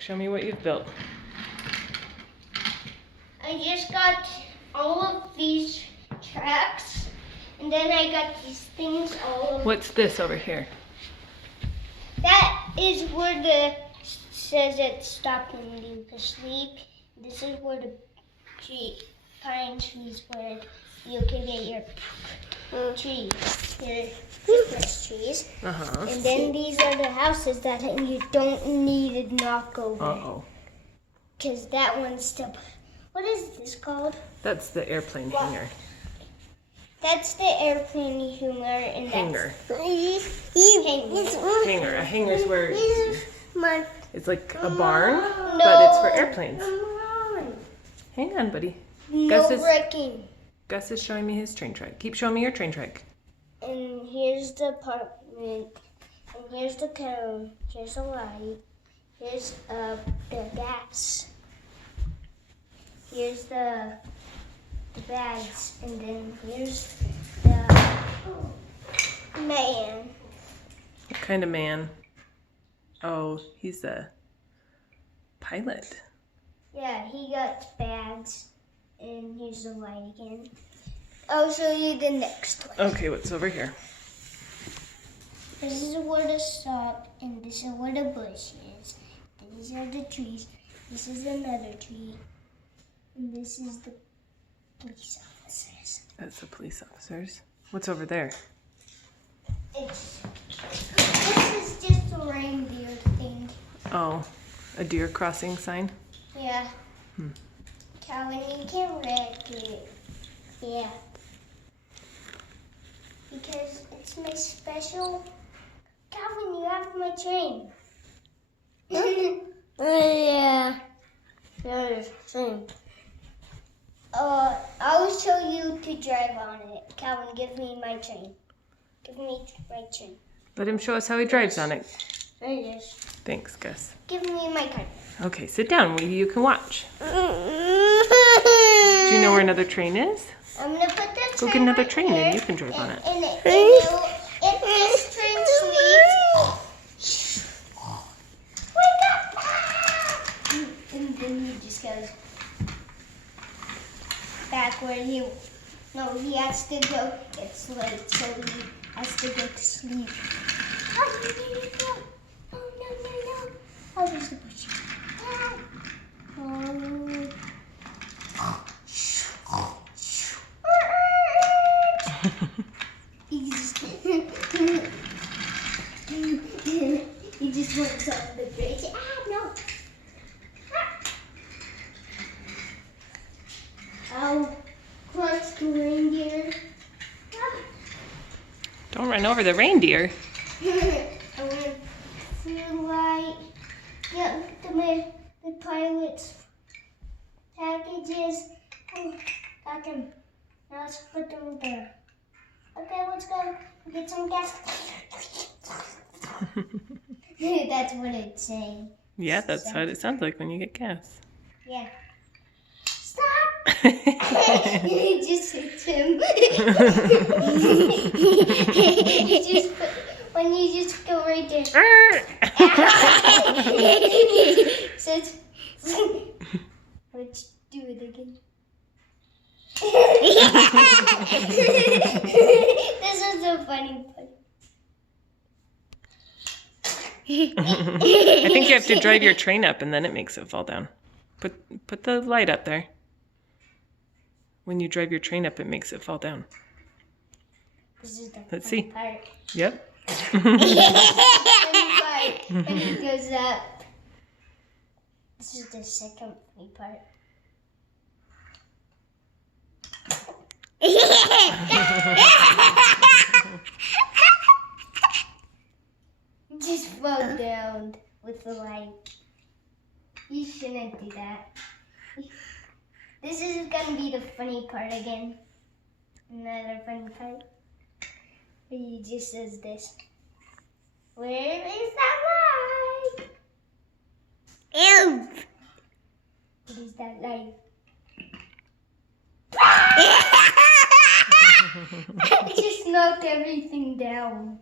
Show me what you've built. I just got all of these tracks, and then I got these things all over. What's this over here? That is where the says it stopped when you could sleep. This is where the pine trees where you can get your trees, your Christmas trees. And then these are the houses that you don't need to knock over. Uh-oh. Because that one's still. What is this called? That's the airplane hanger. That's the airplane humor and Hanger. Hanger. A hanger's where it's like a barn, No. but it's for airplanes. Hang on, buddy. No wrecking. Gus is showing me his train track. Keep showing me your train track. And here's the apartment. And here's the cone. Here's the light. Here's the gas. Here's the bags. And then here's the man. What kind of man? Oh, he's the pilot. Yeah, he got bags. And here's the light again. I'll show you the next one. Okay, what's over here? This is where the stop, and this is where the bush is. These are the trees. This is another tree. And this is the police officers. That's the police officers. What's over there? This is just a reindeer thing. Oh, a deer crossing sign? Yeah. Calvin, you can wreck it. Yeah. Because it's my special. Calvin, you have my chain. Yeah. Same. I'll show you to drive on it. Calvin, give me my chain. Give me my chain. Let him show us how he drives on it. There it is. Thanks, Gus. Give me my card. Okay, sit down. You can watch. Do you know where another train is? I'm gonna put the train. Go get another right train here, and you can drive on it. And if this train sleeps, wake up! And then he just goes back where he. No, he has to go. It's late, so he has to go to sleep. Oh, you need to go. Oh, no. Oh, there's the bush. He just went on the bridge. No. I'll cross the reindeer. Don't run over the reindeer. I want to fly. Yeah, the pilot's packages. Oh, got them. Now let's put them there. Okay, let's go get some gas. That's what it's saying. Yeah, that's what it sounds like when you get gas. Yeah. Stop! It just hits him. When you just go right there. So let's do it again. This is so funny. I think you have to drive your train up and then it makes it fall down. Put the light up there. When you drive your train up, it makes it fall down. This is the Let's funny see. part. Yep. When it goes up. This is the second funny part. Just fall down with the light. You shouldn't do that. This is gonna be the funny part again. Another funny part. He just says this. Where is that light? Ew! What is that light? I just knocked everything down.